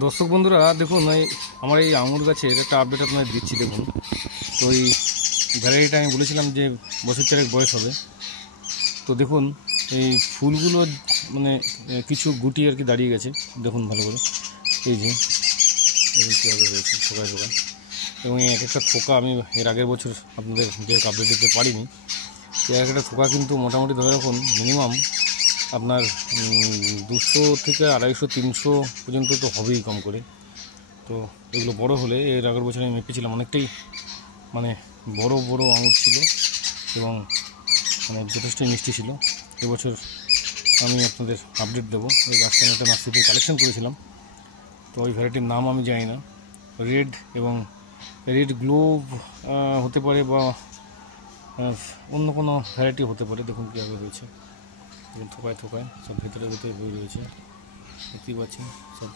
দর্শক বন্ধুরা দেখুন, আমার এই আঙুর গাছের একটা আপডেট আপনাদের দিচ্ছি। দেখুন, তো এই ভ্যারাইটিটা আমি বলেছিলাম যে বছর চারেক বয়স হবে। তো দেখুন, এই ফুলগুলো মানে কিছু গুটি আর কি দাঁড়িয়ে গেছে। দেখুন ভালো করে, এই যে দেখুন কীভাবে হয়েছে থোকায় থোকায়। এবং এই এক একটা থোকা আমি এর আগের বছর আপনাদের যে আপডেট দিতে পারিনি। এর একটা থোকা কিন্তু মোটামুটি ধরে রাখুন মিনিমাম আপনার 200 থেকে 250 300 পর্যন্ত তো হবেই কম করে। তো এগুলো বড় হলে, এর আগের বছর আমি মেপেছিলাম, অনেকটাই মানে বড় বড় আঙুর ছিল এবং মানে যথেষ্টই মিষ্টি ছিল। এবছর আমি আপনাদের আপডেট দেবো। এই গাছটা আমি একটা নার্সারি থেকে কালেকশন করেছিলাম। তো ওই ভ্যারাইটির নাম আমি জানি না, রেড এবং রেড গ্লোভ হতে পারে বা অন্য কোনো ভ্যারাইটি হতে পারে। দেখুন কীভাবে হয়েছে, দেখুন থোকায় থোকায় সব ভেতরে ভেতরে হয়ে রয়েছে, দেখতেই পাচ্ছেন সব।